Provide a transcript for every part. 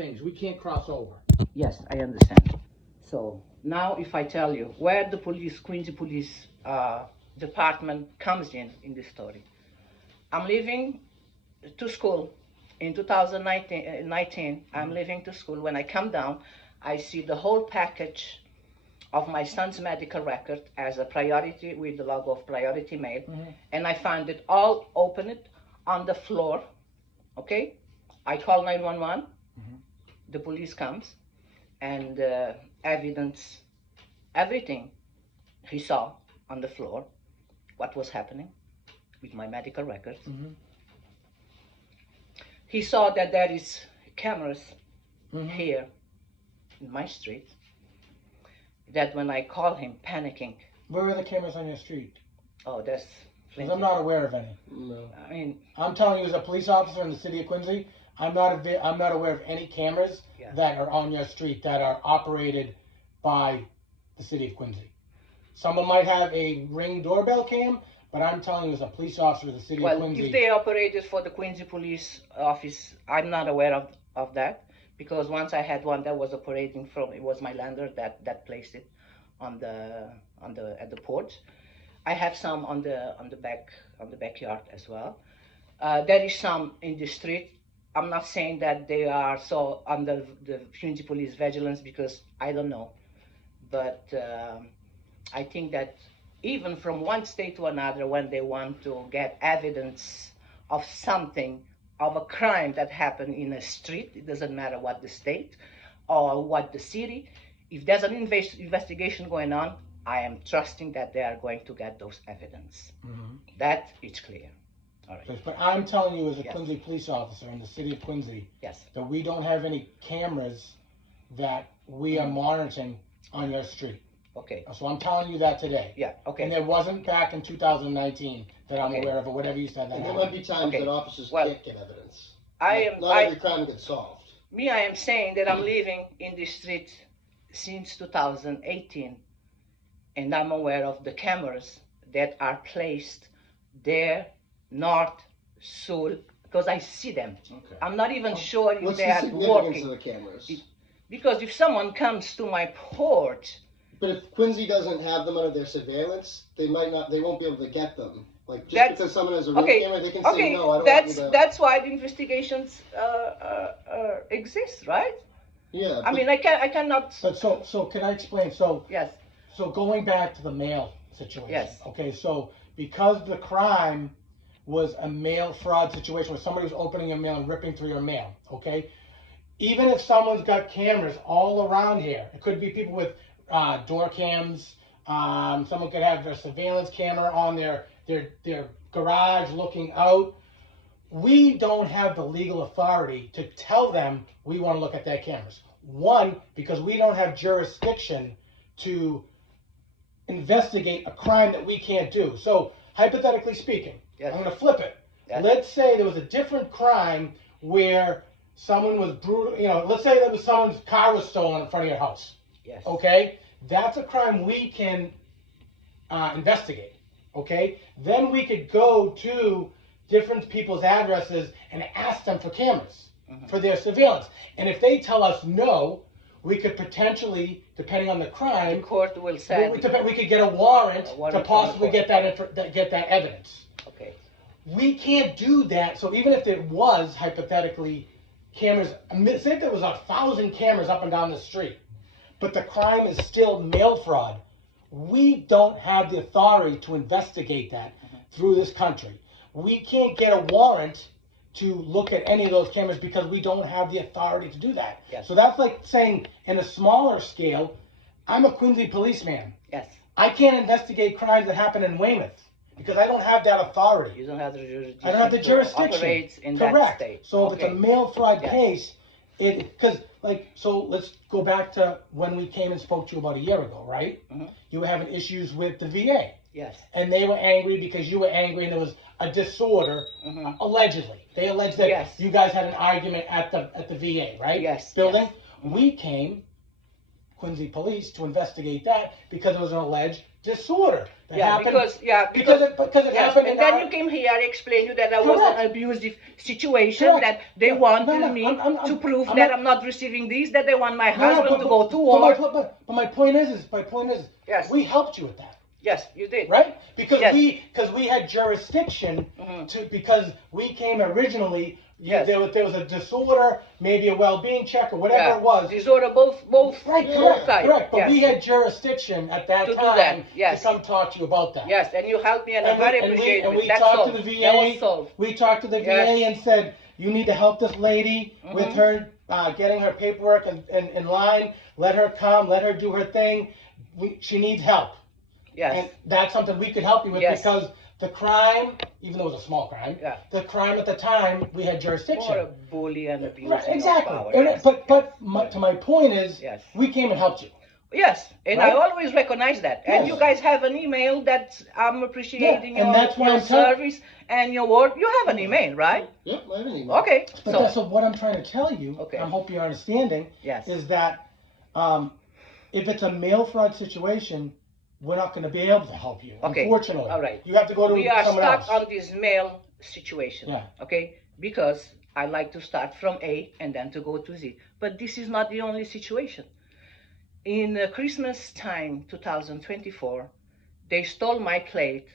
things. We can't cross over. Yes, I understand. So now if I tell you where the Quincy Police Department comes in this story. I'm leaving to school in 2019. I'm leaving to school. When I come down, I see the whole package of my son's medical record as a priority with the logo of priority mail, and I find it all opened on the floor. Okay, I call 911. The police comes, and evidence, everything he saw on the floor, what was happening with my medical records. He saw that there is cameras here in my street. That when I call him panicking. Where are the cameras on your street? Oh, there's plenty. Because I'm not aware of any. No. I mean, I'm telling you, as a police officer in the city of Quincy, I'm not aware of any cameras that are on your street that are operated by the city of Quincy. Someone might have a Ring doorbell cam, but I'm telling you, as a police officer of the city of Quincy. Well, if they operated for the Quincy Police Office, I'm not aware of that. Because once I had one that was operating from, it was my landlord that placed it at the porch. I have some on the backyard as well. There is some in the street. I'm not saying that they are so under the Quincy Police vigilance because I don't know, but I think that even from one state to another, when they want to get evidence of something, of a crime that happened in a street, it doesn't matter what the state or what the city, if there's an investigation going on, I am trusting that they are going to get those evidence. That is clear. All right. But I'm telling you, as a Quincy police officer in the city of Quincy, that we don't have any cameras that we are monitoring on your street. Okay. So I'm telling you that today. Yeah, okay. And there wasn't back in 2019 that I'm aware of, or whatever you said. And there might be times that officers can't get evidence. Not every crime gets solved. I am saying that I'm living in this street since 2018, and I'm aware of the cameras that are placed there, north, south, because I see them. Okay. I'm not even sure if What's they the are significance working. of the cameras? Because if someone comes to my porch. But if Quincy doesn't have them under their surveillance, they won't be able to get them. Like just because someone has a ring camera, they can say no. I don't want you to. That's why the investigations exist, right? Yeah. I mean, I cannot. But so can I explain? So yes. So going back to the mail situation. Yes. Okay. So because the crime was a mail fraud situation where somebody was opening your mail and ripping through your mail. Okay. Even if someone's got cameras all around here, it could be people with door cams. Someone could have their surveillance camera on their garage looking out. We don't have the legal authority to tell them we want to look at their cameras. One, because we don't have jurisdiction to investigate a crime that we can't do. So, hypothetically speaking, I'm going to flip it. Let's say there was a different crime where someone was brutal. Let's say there was someone's car was stolen in front of your house. Yes. Okay? That's a crime we can investigate. Okay? Then we could go to different people's addresses and ask them for cameras for their surveillance. And if they tell us no, we could potentially, depending on the crime, the court will say we could get a warrant to possibly get that evidence. Okay. We can't do that. So even if there was hypothetically cameras, say if there was 1,000 cameras up and down the street, but the crime is still mail fraud, we don't have the authority to investigate that through this country. We can't get a warrant to look at any of those cameras because we don't have the authority to do that. Yes. So that's like saying, in a smaller scale, I'm a Quincy policeman. Yes. I can't investigate crimes that happen in Weymouth because I don't have that authority. You don't have the jurisdiction. I don't have the jurisdiction. Operate in Correct. that state. So if it's a mail fraud case, so let's go back to when we came and spoke to you about a year ago, right? You were having issues with the VA. Yes. And they were angry because you were angry and there was a disorder, allegedly. They alleged that you guys had an argument at the VA, right? Yes. Building. We came, Quincy Police, to investigate that because it was an alleged disorder that happened. Because it yes, happened. And then you came here, I explained you that I was Correct. an abusive situation, Correct. that they No, wanted no, me I'm to prove I'm that not- I'm not receiving these, that they want my No, husband to go to war. But my point is, Yes. we helped you with that. Yes, you did. Right? Because Yes. we had jurisdiction Mhm. because we came originally. Yes. There was a disorder, maybe a well-being check or whatever it was. Disorder, both. Right, Yeah. correct, sides. correct. But Yes. we had jurisdiction at that To do time that, yes. to come talk to you about that. Yes, and you helped me, and I And very we appreciative. we That's talked solved. to the That was VA. solved. We talked to the Yes. VA and said you need to help this lady with Mhm. her getting her paperwork in line. Let her come. Let her do her thing. She needs help. Yes. And that's something we could help you with Yes. because the crime, even though it was a small crime, Yeah. the crime at the time we had More jurisdiction. a bully and abuse. Right, exactly. Power. And Yes. to my point is, Yes. we came and helped you. Yes, and I Right? always recognize that. And Yes. you guys have an email that I'm appreciating Yeah, and that's why your I'm telling- service and your work. You have an email, right? Yep, I have an email. Okay. But So that's what I'm trying to tell you. Okay. I hope you're understanding. yes. Is that if it's a mail fraud situation, we're not going to be able to help you. Okay. Unfortunately. All right. You have to go to We are someone stuck else. on this mail situation. Yeah. Okay? Because I like to start from A and then to go to Z. But this is not the only situation. In Christmas time 2024, they stole my plate.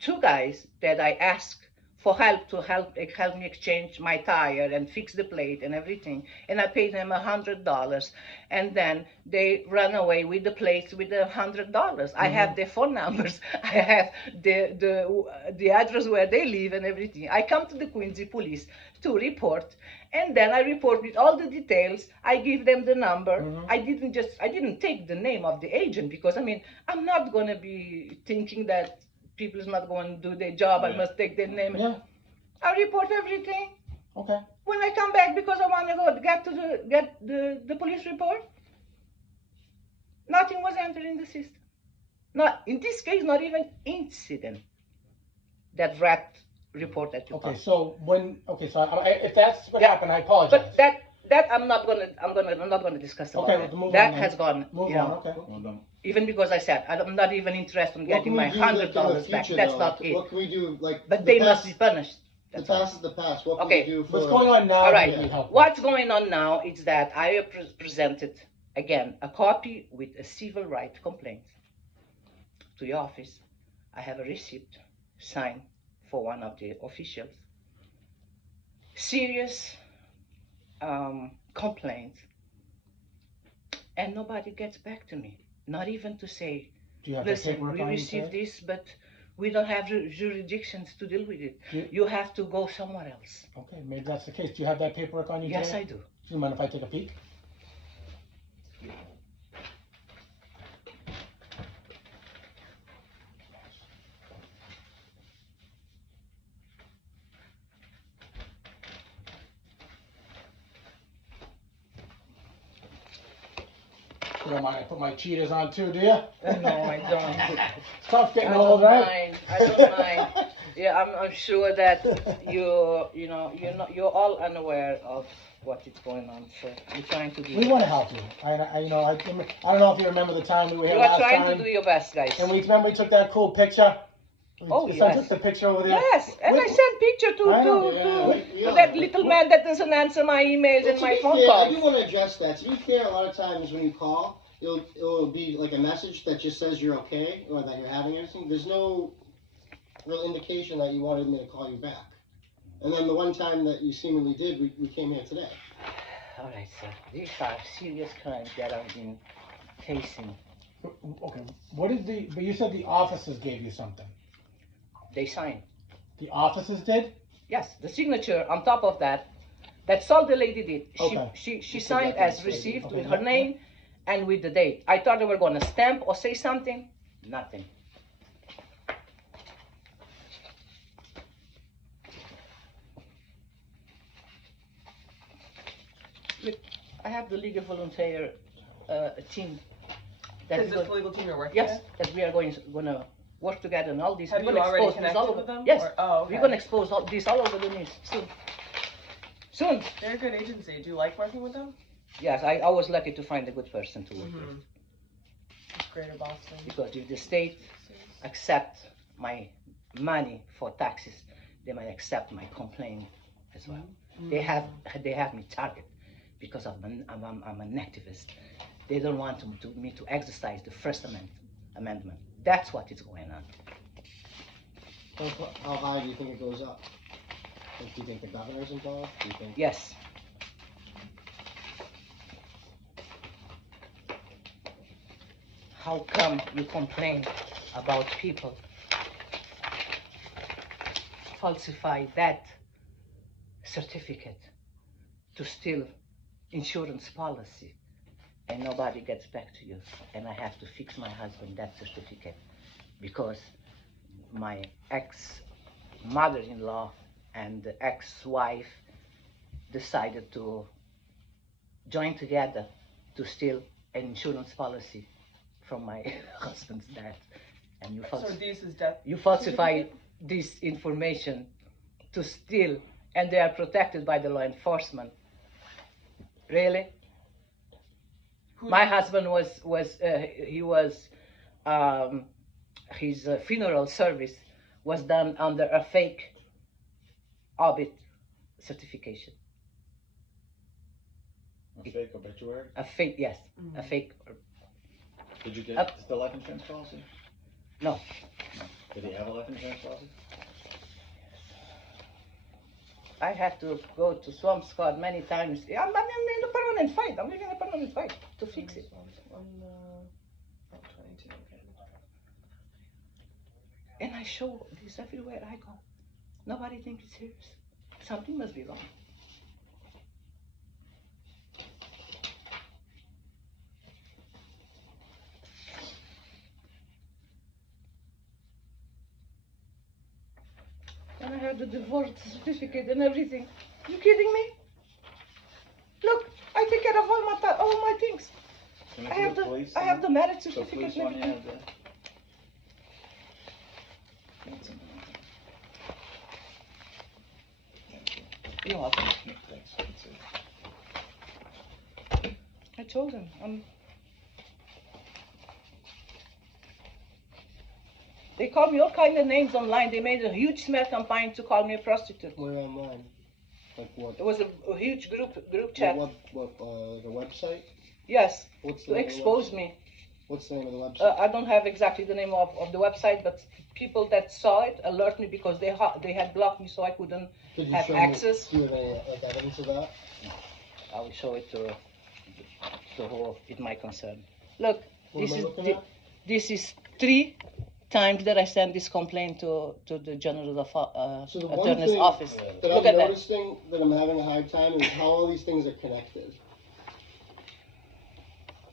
Two guys that I asked for help to help me exchange my tire and fix the plate and everything, and I paid them $100, and then they run away with the plates with the $100. I have their phone numbers, I have the address where they live and everything. I come to the Quincy police to report, and then I report with all the details. I give them the number. I didn't take the name of the agent because I'm not gonna be thinking that people is not going to do their job. I must take their name. Yeah. I report everything. Okay. When I come back, because I want to go get the police report, nothing was entered in the system. Not in this case, not even incident. That rat report that you Okay. found. So if that's what happened, I apologize. But that I'm not gonna discuss about Okay, that. move on That then. has gone. Move you know, on. Okay. Well done. Even because I said I'm not even interested in What getting can my we do, like, in the $100 back. future, That's though? not it. What can we do? Like, But the they past, must be punished. The That's all. past is the past. What can Okay. we do for? What's going on now? All right. that you need help with? What's going on now is that I have presented again a copy with a civil rights complaint to your office. I have a receipt signed for one of the officials. Serious complaints, and nobody gets back to me. Not even to say, Do you have the listen, paperwork we on you received today? this, but we don't have jurisdictions to deal with it. Do you- You have to go somewhere else. Okay, maybe that's the case. Do you have that paperwork on you Yes, today? I do. Do you mind if I take a peek? You don't mind I put my cheaters on too, do you? No, I don't. It's tough getting I old, don't right? mind. I don't mind. Yeah, I'm sure that you're all unaware of what is going on. So we're trying to do. We want to help you. I don't know if you remember the time we were here You are last trying time. to do your best, guys. And we remember we took that cool picture. Oh, Your yes. son took the picture over there. Yes, and We- I sent picture I know, to that little man that doesn't answer my emails Well, and to my be phone fair, I do calls. want to address that. To be fair, a lot of times when you call, it'll be like a message that just says you're okay or that you're having everything. There's no real indication that you wanted me to call you back. And then the one time that you seemingly did, we came here today. All right, sir. These are serious crimes that I've been facing. Okay. But you said the officers gave you something. They signed. The officers did? Yes, the signature on top of that. That's all the lady did. Okay. She signed as received Okay, with yeah, her name and with the date. I thought they were going to stamp or say something. Nothing. Look, I have the legal volunteer team. that Is is this go- the legal team you're working Yes, with? that we are going to work together on all these. Have We're you gonna already expose this connected all with over. them? Yes. Or- oh, okay. We're going to expose this all over the news soon. Soon. They're a good agency. Do you like working with them? Yes, I was lucky to find a good person to work with. Mm-hmm. Greater Boston. Because if the state accept my money for taxes, they might accept my complaint as well. They have me target because I'm an activist. They don't want me to exercise the First Amendment. That's what is going on. How high do you think it goes up? Like, do you think the governor's involved? Do you think? Yes. How come you complain about people falsify that certificate to steal insurance policy and nobody gets back to you, and I have to fix my husband that certificate because my ex-mother-in-law and the ex-wife decided to join together to steal an insurance policy from my husband's dad, and you falsify this information to steal, and they are protected by the law enforcement. Really? My husband his funeral service was done under a fake obit certification. A fake obituary? A fake, yes, a fake. Did you get the life insurance policy? No. Did he have a life insurance policy? I had to go to Swampscott many times. I'm in a permanent fight. I'm living a permanent fight to fix it. On 22, okay. And I show this everywhere I go. Nobody thinks it's serious. Something must be wrong. And I have the divorce certificate and everything. You kidding me? Look, I take care of all my things. Can I see have the police? I have the marriage The certificate police and one you everything. have there? You're welcome. Thanks. That's it. I told him. They called me all kind of names online. They made a huge smear campaign to call me a prostitute. Where online? Like what? It was a huge group chat. What the website? Yes, What's to the name of the expose website? me. What's the name of the website? I don't have exactly the name of the website, but people that saw it alert me because they had blocked me, so I couldn't Could you have show access. me? Do you have any like evidence of that? I will show it to who it might concern. Look, What am I looking at? this is 3 times that I sent this complaint to the General So the one Attorney's thing office. that Look I'm at that. noticing that I'm having a hard time is how all these things are connected.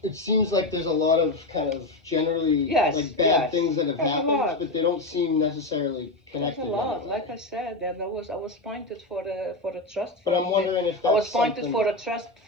It seems like there's a lot of kind of generally Yes, like bad yes. things that have There's a happened, lot. but they don't seem necessarily There's connected. a in lot, any way. like I said, and I was pointed for a trust But fund. I'm wondering if that's I was pointed something-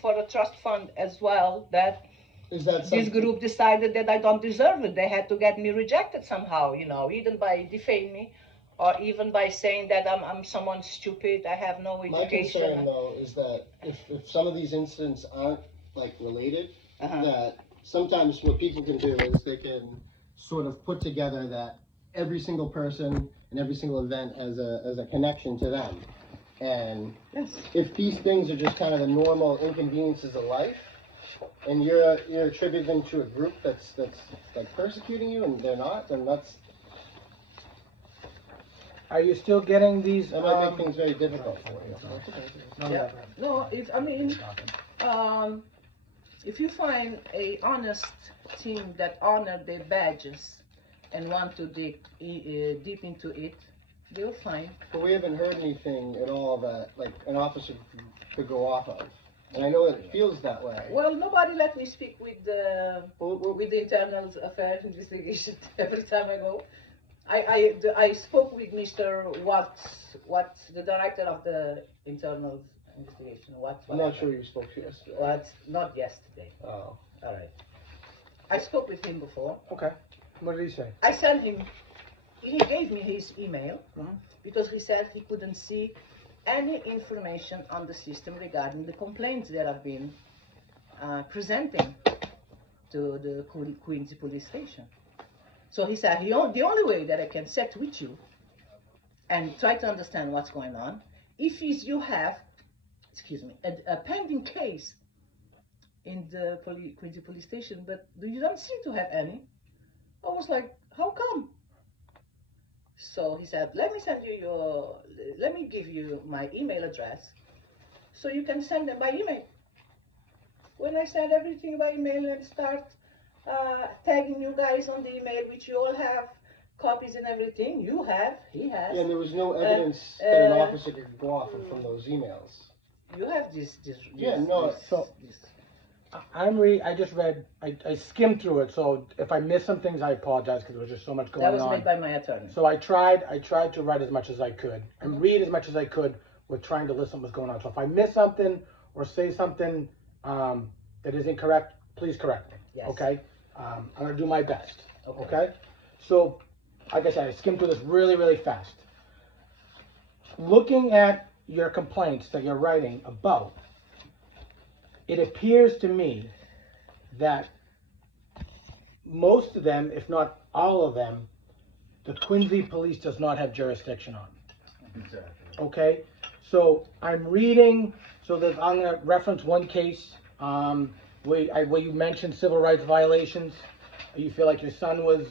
for a trust fund as well. That Is that this something? group decided that I don't deserve it. They had to get me rejected somehow, either by defaming me, or even by saying that I'm someone stupid. I have no My education. concern though is that if some of these incidents aren't like related, Uh-huh. that sometimes what people can do is they can sort of put together that every single person and every single event has a connection to them. And Yes. if these things are just kind of the normal inconveniences of life, and you're attributing them to a group that's like persecuting you and they're not, then Are you still getting these? that might make things very difficult for you. No, Yeah. No, if you find a honest team that honor their badges and want to dig deep into it, they'll find. But we haven't heard anything at all that like an officer could go off of. And I know it feels that way. Well, nobody let me speak with the Well, internal affairs investigation every time I go. I spoke with Mr. Watts, the director of the internal investigation. I'm not sure you spoke to us. Watts, not yesterday. Oh. All right. I spoke with him before. Okay. What did he say? I sent him. He gave me his email Mhm. because he said he couldn't see any information on the system regarding the complaints that I've been presenting. to the Quincy police station. So he said, the only way that I can sit with you and try to understand what's going on, if you have, a pending case in the Quincy police station, but you don't seem to have any. I was like, how come? So he said, let me give you my email address so you can send them by email. When I send everything by email and start tagging you guys on the email, which you all have copies and everything, he has. Yeah, and there was no evidence that an officer could go off of from those emails. You have this I just read, I skimmed through it, so if I missed some things, I apologize, because there was just so much going on. That was made by my attorney. So I tried to write as much as I could, and read as much as I could with trying to listen what's going on. So if I miss something, or say something that is incorrect, please correct me, Yes. okay? I'm gonna do my best, Okay. okay? So, like I said, I skimmed through this really, really fast. Looking at your complaints that you're writing about, it appears to me that most of them, if not all of them, the Quincy police does not have jurisdiction on. Exactly. Okay? So I'm reading, I'm going to reference one case where you mentioned civil rights violations. You feel like your son was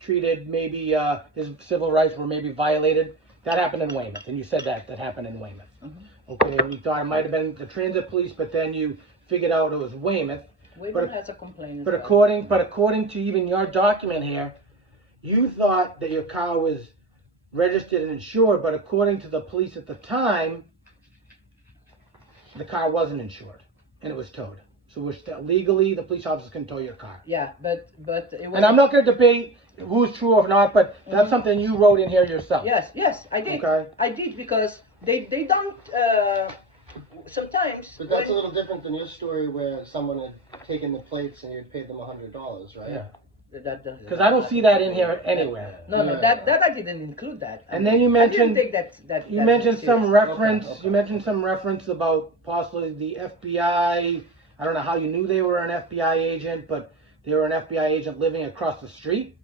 treated, maybe his civil rights were maybe violated. That happened in Weymouth, and you said that happened in Weymouth. Okay, and you thought it might have been the transit police, but then you figured out it was Weymouth. Weymouth has a complaint as But well. according to even your document here, you thought that your car was registered and insured, but according to the police at the time, the car wasn't insured and it was towed. So legally, the police officers can tow your car. Yeah, but it was. And I'm not going to debate who's true or not, but that's something you wrote in here yourself. Yes, I did. Okay. I did, because they don't sometimes. But that's a little different than your story where someone had taken the plates and you had paid them $100, right? Yeah. Because I don't see that in here anywhere. No, Yeah. that I didn't include that. And then you I didn't mentioned take that. You that mentioned serious. some reference. Okay. You mentioned some reference about possibly the FBI. I don't know how you knew they were an FBI agent, but they were an FBI agent living across the street,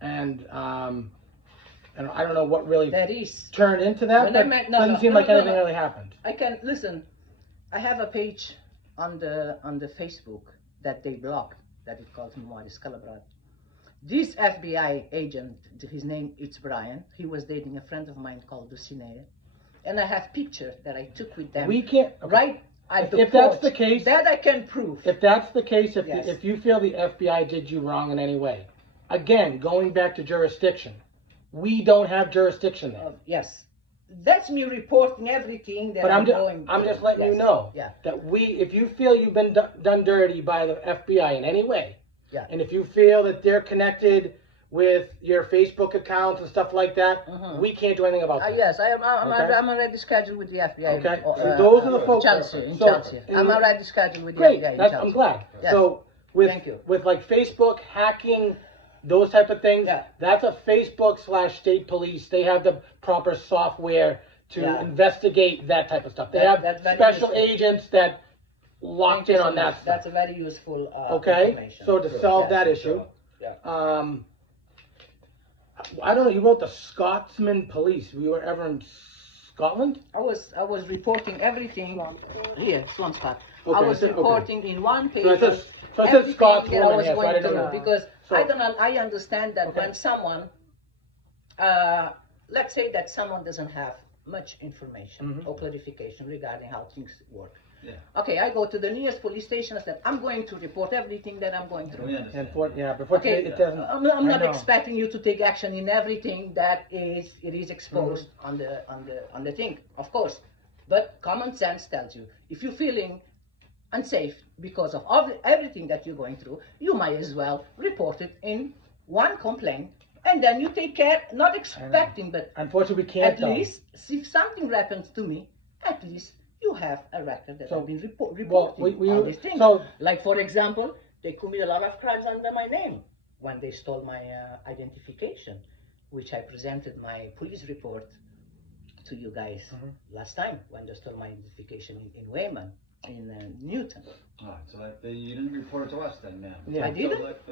and I don't know what really That is. turned into that. When I But meant- doesn't seem like anything really happened. I can listen. I have a page on the Facebook that they blocked, that it calls Memoires Calabrad. This FBI agent, his name is Brian. He was dating a friend of mine called Dulcinea, and I have picture that I took with them. We can't. Okay. Right at the If that's porch. the case, that I can prove. If that's the case, Yes. if you feel the FBI did you wrong in any way, again, going back to jurisdiction, we don't have jurisdiction there. Yes, that's me reporting everything that But I'm I'm going. just letting you Yes. know Yeah. that if you feel you've been done dirty by the FBI in any way, Yeah. and if you feel that they're connected with your Facebook accounts and stuff like that, we can't do anything about that. Yes, I'm Okay. I'm already scheduled with the FBI. Okay, so those are the folks. Chelsea, in so- Chelsea. in- I'm already scheduled with the Great, FBI in Chelsea. I'm glad. Yes. So Thank you. with like Facebook hacking, those type of things, Yeah. that's a Facebook/state police. They have the proper software to Yeah. investigate that type of stuff. They That's have very special useful. agents that locked Thank you in so on that much. stuff. That's a very useful Okay, information. so to solve Yes. that issue, Yeah. I don't know. You wrote the Scotsman Police. Were you ever in Scotland? I was reporting everything here, Swanscott. I Okay, was okay. reporting in one page. So it says everything Scots that I woman was here, so I going didn't through, know. because So- I understand that Okay. when someone, let's say that someone doesn't have much information or clarification regarding how things work. Yeah. Okay, I go to the nearest police station and said, I'm going to report everything that I'm going through. We understand. And before Okay, it doesn't. I'm I not know. expecting you to take action in everything that is exposed on the thing, of course. But common sense tells you, if you're feeling unsafe because of everything that you're going through, you might as well report it in one complaint, and then you take care, not expecting, but Unfortunately, we can't. at though. least if something happens to me, at least you have a record that So, I've been reporting we- all these things. so- Like, for example, they commit a lot of crimes under my name when they stole my identification, which I presented my police report to you guys last time when they stole my identification in Wayman. in Newton. Alright, so you didn't report it to us then, ma'am? Yeah. I didn't? What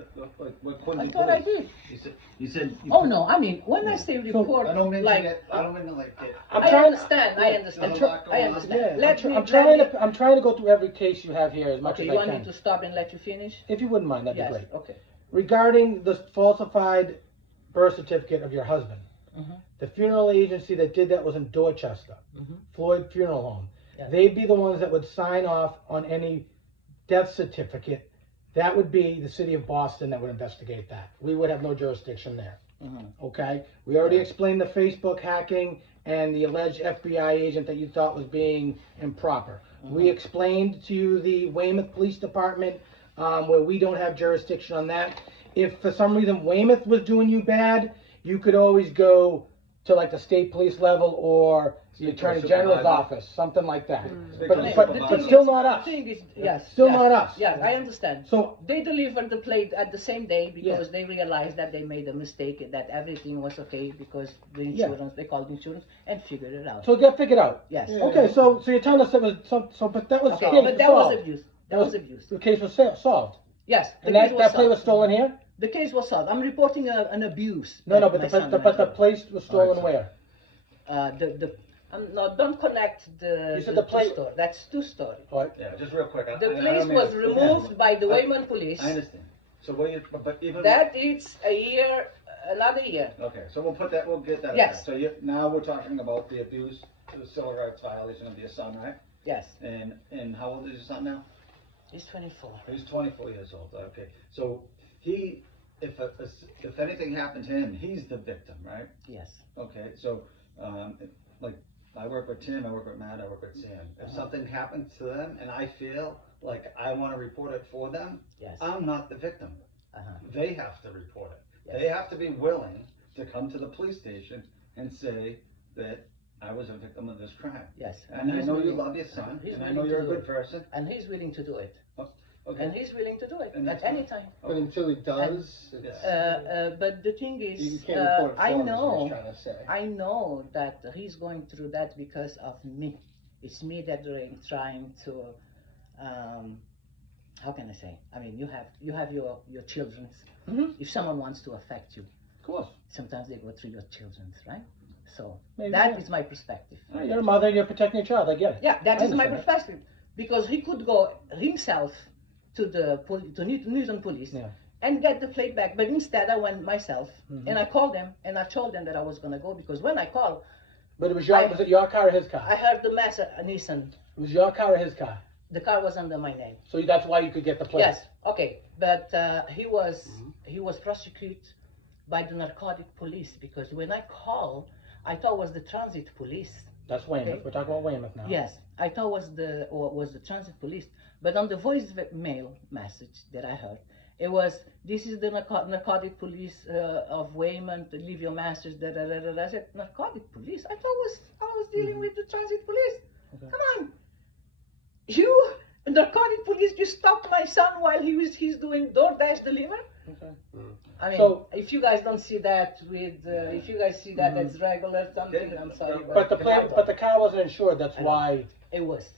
I Quincy thought I police? did. You said. Oh no, I mean when I say report, I don't mean like to get, I don't mean to like get. I understand. I understand. There's a lot I going on. understand. Yeah, I'm trying to go through every case you have here as much Okay, as you I want can. me to stop and let you finish? If you wouldn't mind, that'd Yes. be great. Okay. Regarding the falsified birth certificate of your husband, Mhm. the funeral agency that did that was in Dorchester, Mhm. Floyd Funeral Home. Yeah. They'd be the ones that would sign off on any death certificate. That would be the city of Boston that would investigate that. We would have no jurisdiction there. Mhm. Okay? We already explained the Facebook hacking and the alleged FBI agent that you thought was being improper. We explained to you the Weymouth Police Department, where we don't have jurisdiction on that. If for some reason Weymouth was doing you bad, you could always go to like the state police level or the Speak to a Attorney General's supervisor. office, something like that. Speak But, to a but, supervisor. but still not us. The thing is, yes. Still yes, not us. Yes, I understand. So They delivered the plate at the same day because they realized that they made a mistake, that everything was okay because the insurance, they called insurance and figured it out. so it got figured out. Yes. Okay, so you're telling us that was but that was Okay, case but that solved. was abuse. That was abuse. The case was solved. Yes. The And case that plate was solved. stolen here? The case was solved. I'm reporting an abuse. No, that but my the son but went the through. plate was stolen Alright, where? No, don't connect You said the the plate- two story. That's two story. What? Yeah, just real quick. The I place don't mean was to- removed by the I- Weymouth police. I understand. So what you, but even. That it's a year, another year. Okay, so we'll get that. Yes. back. So now we're talking about the abuse, the civil rights violation of your son, right? Yes, And how old is your son now? he's 24. He's 24 years old. Okay, so if anything happened to him, he's the victim, right? Yes. Okay, so like I work with Tim, I work with Matt, I work with Sam. If something happens to them and I feel like I want to report it for them, Yes. I'm not the victim. Uh-huh. They have to report it. Yes. They have to be willing to come to the police station and say that I was a victim of this crime. Yes. And I he's know you willing- love your son, he's and I willing know to you're a do good it. person. And he's willing to do it. Okay. And he's willing to do it And at that's any fine. time. But until he does, it's, But the thing you is, can't report it for I him, is what know. he's trying to say. I know that he's going through that because of me. It's me that I'm trying to, how can I say? I mean, you have your children's. Mhm. If someone wants to affect you, Of course. sometimes they go through your children's, right? So Maybe, that is yeah. my perspective. You're a mother, you're protecting your child, I get it. Yeah, that I is my understand. perspective because he could go himself to the Newton police. Yeah. And get the plate back, but instead I went myself Mhm. and I called them and I told them that I was gonna go because when I called, But was I- it your car or his car? I heard the message, Nissan. It was your car or his car? The car was under my name. So that's why you could get the plate. Yes, okay, but he was prosecuted by the narcotic police because when I called, I thought it was the transit police. That's Weymouth. Okay. We're talking about Weymouth now. Yes, I thought was the transit police, but on the voicemail message that I heard, it was, this is the narcotic police of Weymouth, leave your message, da da da da. I said, narcotic police? I thought I was dealing with the transit police. Okay. Come on. You, narcotic police, you stopped my son while he's doing DoorDash deliver? Okay. I mean, So- if you guys don't see that if you guys see that Mhm. as regular something, I'm sorry. But the car wasn't insured, that's I know. why, It was.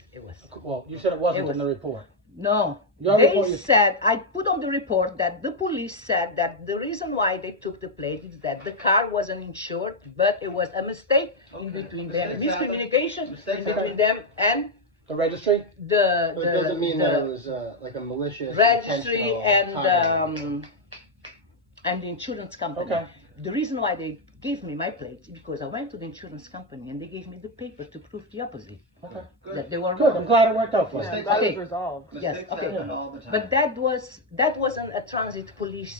well, you said it wasn't It in the was. report. No, Your they report, you- said, I put on the report that the police said that the reason why they took the plate is that the car wasn't insured, but it was a mistake in Okay. between them, Mistakes happen. miscommunication Mistakes in between them and The registry? the But it doesn't mean that it the was like a malicious registry intentional and the insurance company. Okay. The reason why they gave me my plate is because I went to the insurance company and they gave me the paper to prove the opposite. Okay. Good. That they were Good, I'm wrong. glad it worked out for you. Yeah, Mistakes that Okay. was resolved. Yes, Mistakes okay. happen all the time. But that wasn't a transit police.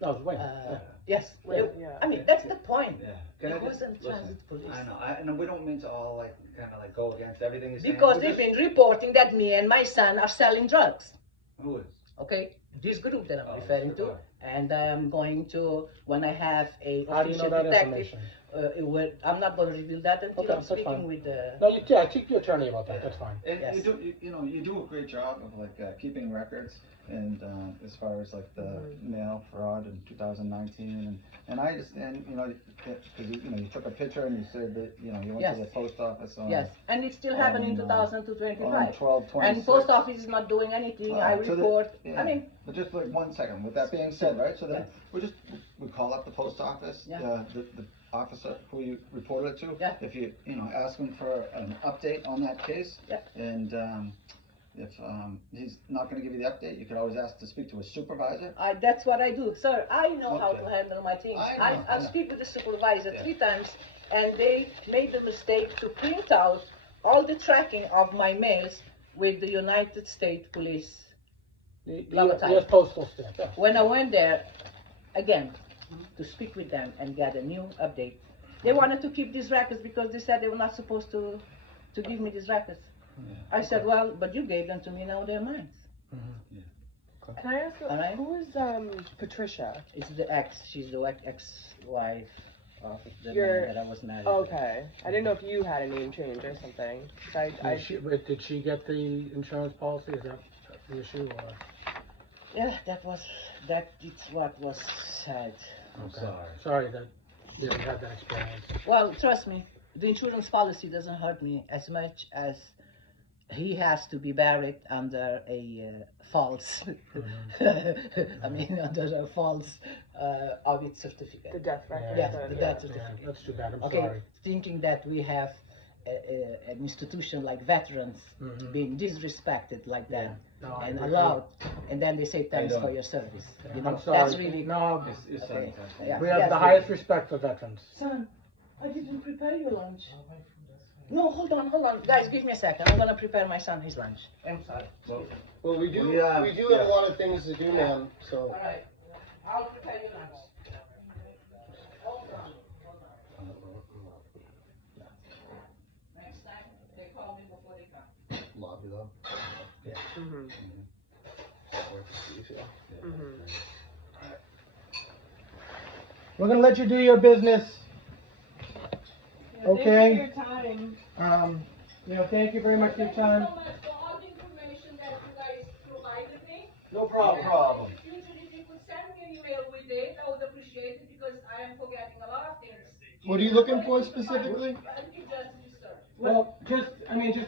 That was Weymouth. Yes. Well, yeah. I mean, that's the point. Yeah. Can I It just- wasn't listen, transit police. I know. I know we don't mean to all like kind of like go against everything you're saying. Because We're they've just- been reporting that me and my son are selling drugs. Who is? Okay, this group that I'm Oh, referring to, sure. and I'm going to when I have a How do you know official that detective. information? I'm not going to reveal that until Okay, I'm that's speaking fine. with the. No, yeah, speak to your attorney about that, that's fine. And Yes. you do, you do a great job of like keeping records and as far as like the mail fraud in 2019 and I understand, because you took a picture and you said that, you went Yes. to the post office on. Yes, and it still happened in on 2025. 12/26. And post office is not doing anything. I So the- report. yeah. I mean, But just like 1 second, with that being said, right, so then Yeah. we call up the post office, Yeah. the officer who you reported it to. Yeah. If you, ask him for an update on that case. Yeah. And, if, he's not gonna give you the update, you could always ask to speak to a supervisor. that's what I do, sir. I know how Okay. to handle my things. I know, I yeah. speak with the supervisor Yeah. 3 times, and they made the mistake to print out all the tracking of my mails with the United States Police. The Logotype. US postal stamp, yeah. When I went there, again, to speak with them and get a new update, they wanted to keep these records because they said they were not supposed to give me these records. I said, well, but you gave them to me, now they're mine. Can I ask, All right. who is Patricia? It's the ex, she's the ex-wife of the Your- man that I was married to. Okay, I didn't know if you had a name change or something. 'Cause Did she get the insurance policy, is that the issue, or? Yeah, it's what was said. I'm sorry. Sorry that you didn't have that experience. Well, trust me, the insurance policy doesn't hurt me as much as he has to be buried under a false, I mean, under a false audit certificate. the death record. Yeah, the- the Yeah, death yeah, certificate. that's too bad, I'm Okay, sorry. thinking that we have an institution like veterans Mhm. being disrespected like that Yeah. No, I and agree. allowed, and then they say thanks know. for your service. Yeah, You know, I'm sorry. that's really. No, It's Okay. something. Yeah. we have Yes, the we- highest respect for veterans. Son, I didn't prepare your lunch. No, hold on. Guys, give me a second. I'm gonna prepare my son his lunch. I'm sorry. Well, we do We, have yeah. a lot of things to do, ma'am, so. All right. I'll prepare your lunch. Hold on. Next time, they call me before they come. Lobby though. Mhm. Mhm. We're gonna let you do your business. Okay. Thank you for your time. Thank you very much for your time. Thank you so much for all the information that you guys provided me. No problem. problem. In the future, if you could send me an email with it, I would appreciate it because I am forgetting a lot of things. What are you looking for specifically? Thank you, Justice, sir. Well, just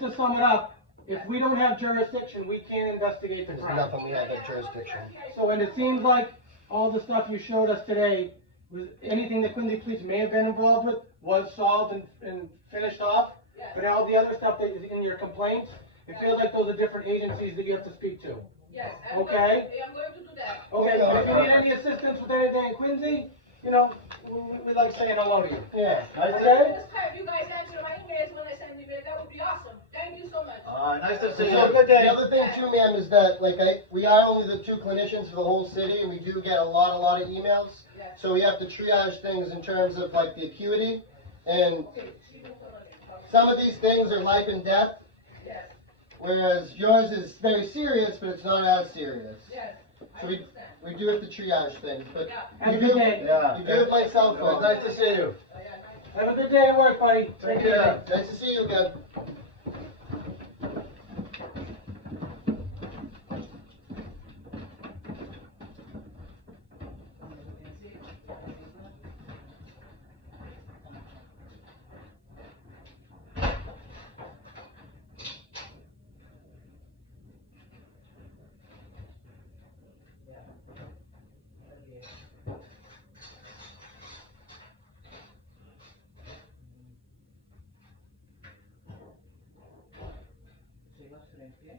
to sum it up, if we don't have jurisdiction, we can't investigate the There's crime. nothing we have that jurisdiction. So, and it seems like all the stuff you showed us today, was anything that Quincy Police may have been involved with, was solved and finished off. Yes. But all the other stuff that is in your complaints, it feels like those are different agencies that you have to speak to. Yes, Okay. I'm going to do that. Okay, but if you need any assistance with anything in Quincy, we like saying hello to you. Yeah. Okay? Just have you guys answer my emails when I send email. That would be awesome. Thank you so much. Nice to So see Have a you. good day. the other thing too, ma'am, is that we are only the 2 clinicians for the whole city, and we do get a lot of emails. Yes. So we have to triage things in terms of like the acuity, and Okay. some of these things are life and death, Yes, whereas yours is very serious, but it's not as serious. yes, I So understand. we do have to triage things, but Yeah. Have a you good do, day. Yeah. you do have my cell It was phone. nice to see you. Have a good day at work, buddy. Take care. Nice to see you again. Sei lá, frente.